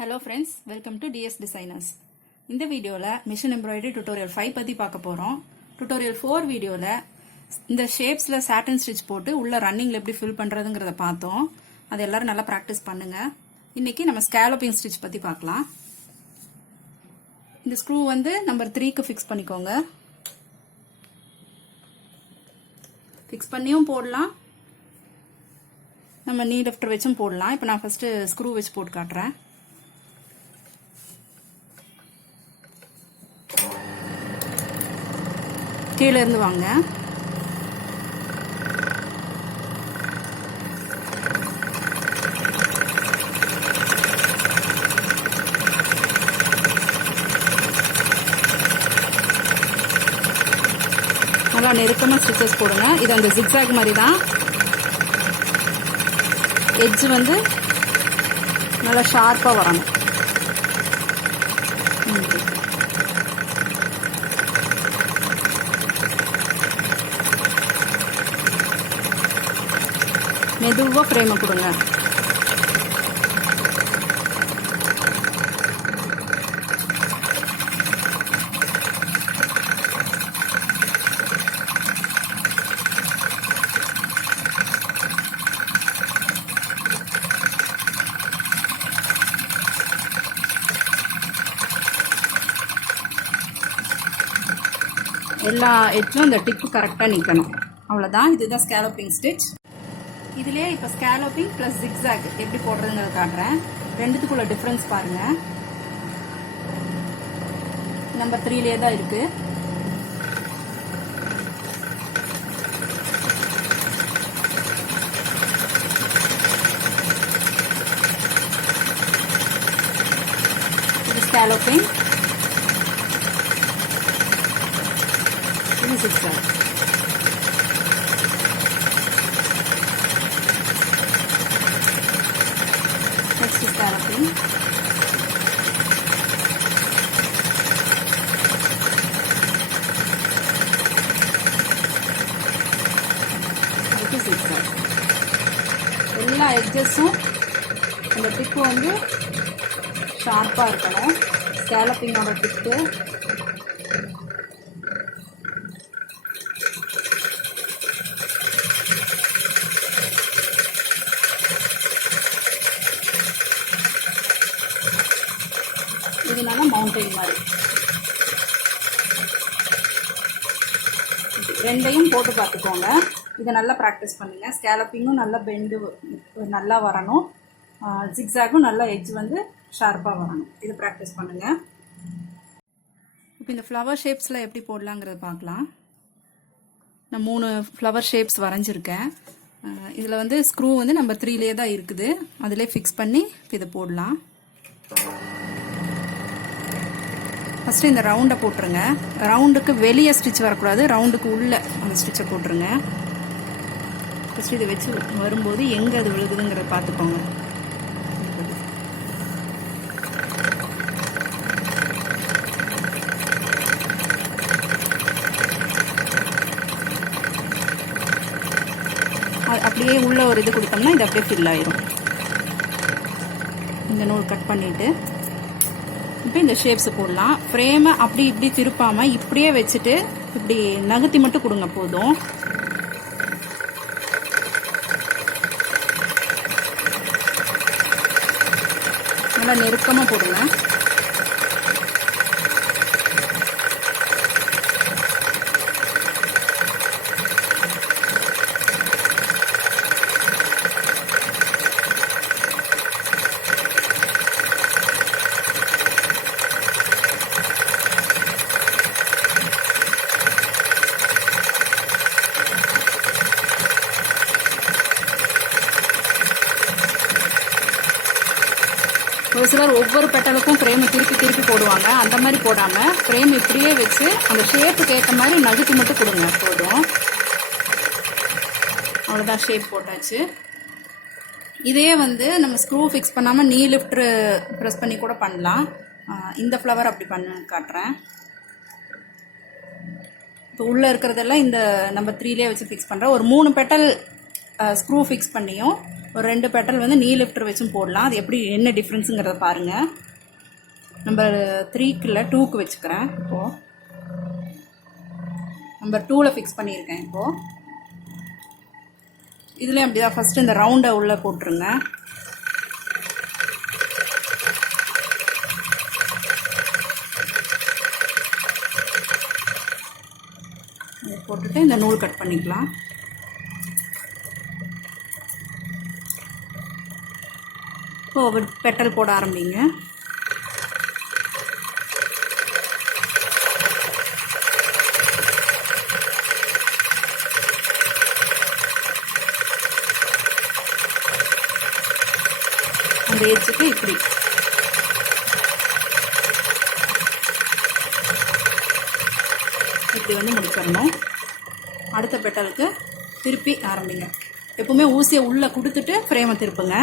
Hello friends, welcome to DS Designers. இந்த வீடியோல Machine Embroidery Tutorial 5 பத்தி பார்க்க போறோம். Tutorial 4 வீடியோல இந்த ஷேப்ஸ்ல சாட்டின் ஸ்டிட்ச் போட்டு உள்ள ரன்னிங்ல எப்படி ஃபில் பண்றதுங்கறத பார்த்தோம். அது எல்லாரும் நல்லா பிராக்டீஸ் பண்ணுங்க. இன்னைக்கு நம்ம ஸ்காலோபிங் ஸ்டிட்ச் பத்தி பார்க்கலாம். இந்த ஸ்க்ரூ வந்து நம்பர் 3 க்கு ஃபிக்ஸ் பண்ணிக்கோங்க. ஃபிக்ஸ் பண்ணியும் போடலாம். நம்ம நீ லிஃப்டர் வெச்சும் போடலாம். இப்போ நான் ஃபர்ஸ்ட் ஸ்க்ரூ வெச்சு போட்டு காட்றேன். கீழே இருந்து வாங்க. நல்லா நெருக்கமா ஸ்டிச்சஸ் போடுங்க. இது அந்த zigzag மாதிரி தான். எட்ஜ் வந்து நல்லா ஷார்ப்பா வரணும். மெதுவா ஃப்ரேம் கொடுங்க. எல்லா எட்ஜும் இந்த டிப்பு கரெக்டா நிக்கணும். அவ்வளவுதான். இதுதான் ஸ்காலோபிங் ஸ்டிட்ச். இதுலயே இப்ப ஸ்காலோபிங் பிளஸ் zigzag எப்படி போடுறதுன்னு காட்டுறேன். ரெண்டுத்துக்குள்ள டிஃபரன்ஸ் பாருங்க. நம்பர் 3லயே தான் இருக்கு. இது ஸ்காலோபிங், இது zigzag. Next is scalloping. zigzag. எல்லா எட்ஜஸும் அந்த டிப்பு வந்து ஷார்ப்பா இருக்கணும். ஸ்காலப்பிங்கோட டிப்பு இதனால மவுண்டைன் மாதிரி ரெண்டையும் போட்டு பார்த்துக்கோங்க. இதை நல்லா ப்ராக்டிஸ் பண்ணுங்க. ஸ்காலப்பிங்கும் நல்லா பெண்டு நல்லா வரணும், ஜிக்ஸாகும் நல்லா எட்ஜ் வந்து ஷார்ப்பாக வரணும். இது ப்ராக்டிஸ் பண்ணுங்க. இப்போ இந்த ஃப்ளவர் ஷேப்ஸில் எப்படி போடலாங்கிறத பார்க்கலாம். நான் 3 ஃப்ளவர் ஷேப்ஸ் வரைஞ்சிருக்கேன். இதில் வந்து ஸ்க்ரூ வந்து நம்பர் 3லயே தான் இருக்குது. அதிலே ஃபிக்ஸ் பண்ணி இதை போடலாம். ஃபஸ்ட்டு இந்த ரவுண்டை போட்டுருங்க. ரவுண்டுக்கு வெளியே ஸ்டிச் வரக்கூடாது, ரவுண்டுக்கு உள்ள அந்த ஸ்டிச்சை போட்டுருங்க. ஃபஸ்ட்டு இதை வச்சு வரும்போது எங்கே அது விழுகுதுங்கிறத பார்த்துக்கோங்க. அப்படியே உள்ள ஒரு இது கொடுத்தோம்னா இது அப்படியே ஃபில் ஆயிரும். இந்த நூல் கட் பண்ணிட்டு இப்போ இந்த ஷேப்ஸ் போடலாம். ஃப்ரேமை அப்படி இப்படி திருப்பாம இப்படியே வச்சுட்டு இப்படி நகர்த்தி மட்டும் கொடுங்க போதும். நல்லா நெருக்கமா போடுங்க. ஒரு சிலர் ஒவ்வொரு பெட்டலுக்கும் ஃப்ரேமை திருப்பி போடுவாங்க. அந்த மாதிரி போடாம ஃப்ரேம் இப்படியே வச்சு அந்த ஷேப்புக்கு ஏற்ற மாதிரி நகுத்தி மட்டும் கொடுங்க போதும். அவ்வளோதான், ஷேப் போட்டாச்சு. இதே வந்து நம்ம ஸ்க்ரூ ஃபிக்ஸ் பண்ணாம நீ லிஃப்டர் ப்ரெஸ் பண்ணி கூட பண்ணலாம். இந்த ஃப்ளவர் அப்படி பண்ண காட்டுறேன். இப்போ உள்ள இருக்கிறதெல்லாம் இந்த நம்பர் 3லயே வச்சு ஃபிக்ஸ் பண்றேன். ஒரு 3 பெட்டல் ஸ்க்ரூ ஃபிக்ஸ் பண்ணியும் ஒரு 2 பெட்டல் வந்து நீ லிஃப்டர் வச்சும் போடலாம். அது எப்படி என்ன டிஃப்ரென்ஸுங்கிறத பாருங்கள். நம்பர் 3க்குள்ள 2க்கு வச்சுக்கிறேன். இப்போது நம்பர் 2ல் ஃபிக்ஸ் பண்ணியிருக்கேன். இப்போது இதுலேயும் அப்படி தான் ஃபஸ்ட்டு இந்த ரவுண்டை உள்ளே போட்டுருங்க. இதை போட்டுட்டு இந்த நூல் கட் பண்ணிக்கலாம். இப்போ பெட்டல் போட ஆரம்பிங்க. அந்த எட்ஜுக்கு இப்படி வந்து முடிச்சிடணும். அடுத்த பெட்டலுக்கு திருப்பி ஆரம்பிங்க. எப்பவுமே ஊசியை உள்ளே கொடுத்துட்டு ஃப்ரேமை திருப்புங்க.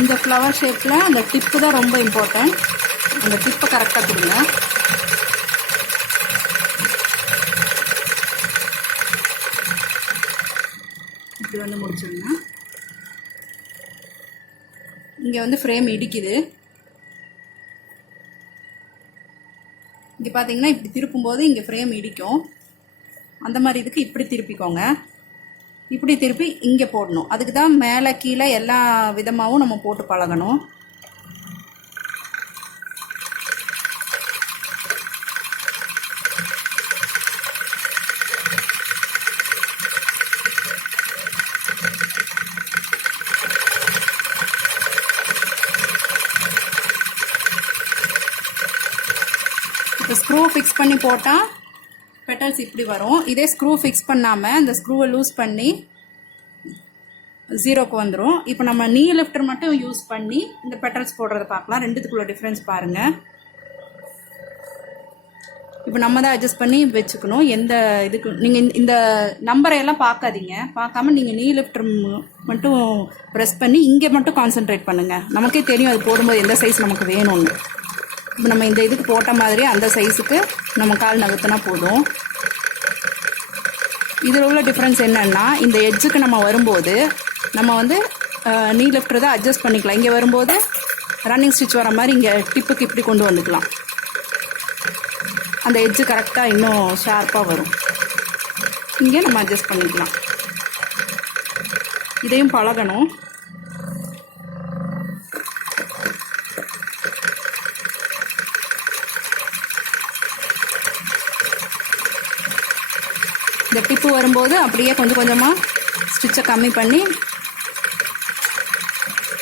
இந்த ஃப்ளவர் ஷேப்பில் அந்த டிப்பு தான் ரொம்ப இம்பார்ட்டன்ட். அந்த டிப்பை கரெக்டாக கொடுங்க. இப்படி வந்து முடிச்சிடுங்க. இங்கே வந்து ஃப்ரேம் இடிக்குது. இங்கே பார்த்தீங்கன்னா இப்படி திருப்பும்போது இங்கே ஃப்ரேம் இடிக்கும். அந்த மாதிரி இதுக்கு இப்படி திருப்பிக்கோங்க. இப்படி திருப்பி இங்கே போடணும். அதுக்கு தான் மேலே கீழே எல்லா விதமாகவும் நம்ம போட்டு பழகணும். இப்போ ஸ்க்ரூ ஃபிக்ஸ் பண்ணி போட்டால் பெட்டல்ஸ் இப்படி வரும். இதே ஸ்க்ரூ ஃபிக்ஸ் பண்ணாமல் இந்த ஸ்க்ரூவை லூஸ் பண்ணி 0க்கு வந்துடும். இப்போ நம்ம நீ லிஃப்டர் மட்டும் யூஸ் பண்ணி இந்த பெட்டல்ஸ் போடுறத பார்க்கலாம். ரெண்டுத்துக்குள்ள டிஃப்ரென்ஸ் பாருங்கள். இப்போ நம்ம தான் அட்ஜஸ்ட் பண்ணி வச்சுக்கணும். எந்த இதுக்கு நீங்கள் இந்த நம்பரை எல்லாம் பார்க்காதீங்க. பார்க்காம நீங்கள் நீ லிஃப்டர் மட்டும் ப்ரெஸ் பண்ணி இங்கே மட்டும் கான்சென்ட்ரேட் பண்ணுங்கள். நமக்கே தெரியும் அது போடும்போது எந்த சைஸ் நமக்கு வேணும்னு. இப்போ நம்ம இந்த இதுக்கு போட்ட மாதிரி அந்த சைஸுக்கு நம்ம கால் நகர்த்தினா போதும். இதில் உள்ள டிஃப்ரென்ஸ் என்னன்னா, இந்த எட்ஜுக்கு நம்ம வரும்போது நம்ம வந்து நீ லிஃப்டர் தான் அட்ஜஸ்ட் பண்ணிக்கலாம். இங்கே வரும்போது ரன்னிங் ஸ்டிச் வர மாதிரி இங்கே டிப்புக்கு இப்படி கொண்டு வந்துக்கலாம். அந்த எட்ஜு கரெக்டாக இன்னும் ஷார்ப்பாக வரும். இங்கே நம்ம அட்ஜஸ்ட் பண்ணிக்கலாம். இதையும் பழகணும். இந்த டிப்பு வரும்போது அப்படியே கொஞ்சம் கொஞ்சமாக ஸ்டிச்சை கம்மி பண்ணி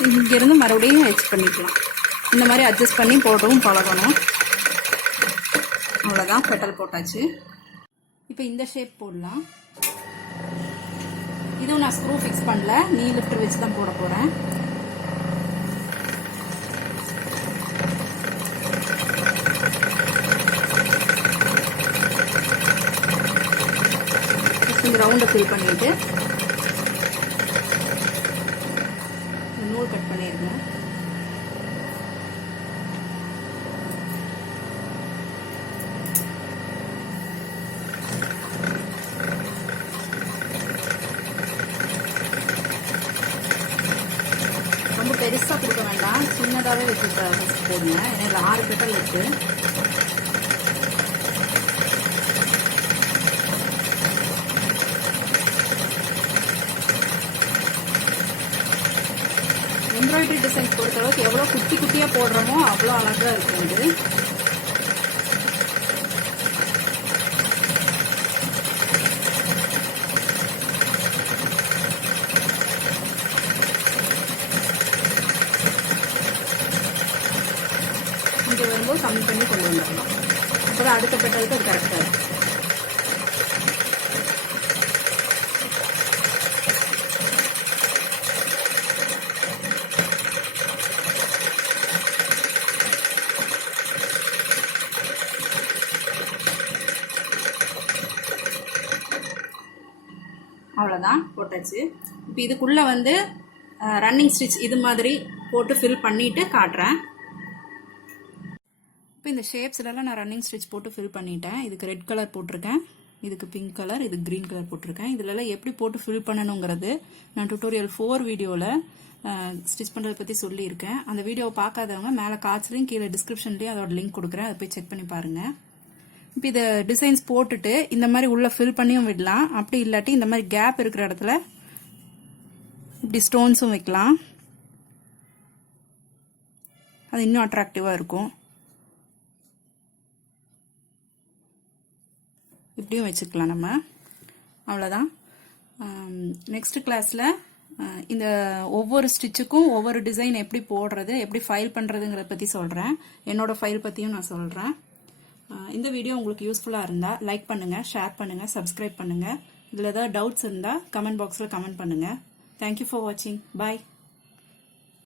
இங்கேருந்து மறுபடியும் ஹெச் பண்ணிக்கலாம். இந்த மாதிரி அட்ஜஸ்ட் பண்ணி போட்டவும் பழகணும். அவ்வளோதான், பெட்டல் போட்டாச்சு. இப்போ இந்த ஷேப் போடலாம். இதுவும் நான் ஸ்க்ரூ ஃபிக்ஸ் பண்ணல, நீ லிஃப்டர் வச்சு தான் போட போகிறேன். இந்த ரவுண்டை ஃபில் பண்ணிட்டு நூல் கட் பண்ணிடுங்க. ரொம்ப பெருசாக கொடுக்க வேண்டாம், சின்னதாகவே வச்சு போடுங்க. ஏன்னா இதில் 6 பெட்டல் இருக்குது. எம்ப்ராய்டரி டிசைன்ஸ் பொறுத்தளவுக்கு எவ்வளோ குட்டி குட்டியாக போடுறோமோ அவ்வளோ அழகாக இருக்கும். இது இங்கே வரும்போது கம்மி பண்ணி கொண்டு வந்துடலாம். அப்போ தான் அடுத்த பெட்டலுக்கு அது கரெக்டாக இருக்கும். அவ்வளோதான், போட்டாச்சு. இப்போ இதுக்குள்ளே வந்து ரன்னிங் ஸ்டிச் இது மாதிரி போட்டு ஃபில் பண்ணிட்டு காட்டுறேன். இப்போ இந்த ஷேப்ஸ்லாம் நான் ரன்னிங் ஸ்டிச் போட்டு ஃபில் பண்ணிட்டேன். இதுக்கு ரெட் கலர் போட்டிருக்கேன், இதுக்கு பிங்க் கலர், இது கிரீன் கலர் போட்டிருக்கேன். இதுலலாம் எப்படி போட்டு ஃபில் பண்ணணுங்கிறது நான் Tutorial 4 வீடியோவில் ஸ்டிச் பண்ணுறதை பற்றி சொல்லியிருக்கேன். அந்த வீடியோவை பார்க்காதவங்க மேலே கார்ட்ஸ்லையும் கீழே டிஸ்கிரிப்ஷன்லேயும் அதோட லிங்க் கொடுக்குறேன், அதை போய் செக் பண்ணி பாருங்கள். இப்போ இதை டிசைன்ஸ் போட்டுட்டு இந்த மாதிரி உள்ளே ஃபில் பண்ணியும் விடலாம். அப்படி இல்லாட்டி இந்த மாதிரி கேப் இருக்கிற இடத்துல இப்படி ஸ்டோன்ஸும் வைக்கலாம், அது இன்னும் அட்ராக்டிவாக இருக்கும். இப்படியும் வச்சுக்கலாம் நம்ம. அவ்வளோதான். நெக்ஸ்ட் கிளாஸில் இந்த ஒவ்வொரு ஸ்டிச்சுக்கும் ஒவ்வொரு டிசைன் எப்படி போடுறது, எப்படி ஃபைல் பண்ணுறதுங்கிறத பற்றி சொல்கிறேன். என்னோடய ஃபைல் பற்றியும் நான் சொல்கிறேன். இந்த வீடியோ உங்களுக்கு யூஸ்ஃபுல்லாக இருந்தால் லைக் பண்ணுங்கள், ஷேர் பண்ணுங்கள், சப்ஸ்கிரைப் பண்ணுங்கள். இதில் ஏதாவது டவுட்ஸ் இருந்தால் கமெண்ட் பாக்ஸில் கமெண்ட் பண்ணுங்கள். தேங்க்யூ ஃபார் வாட்சிங். பாய்.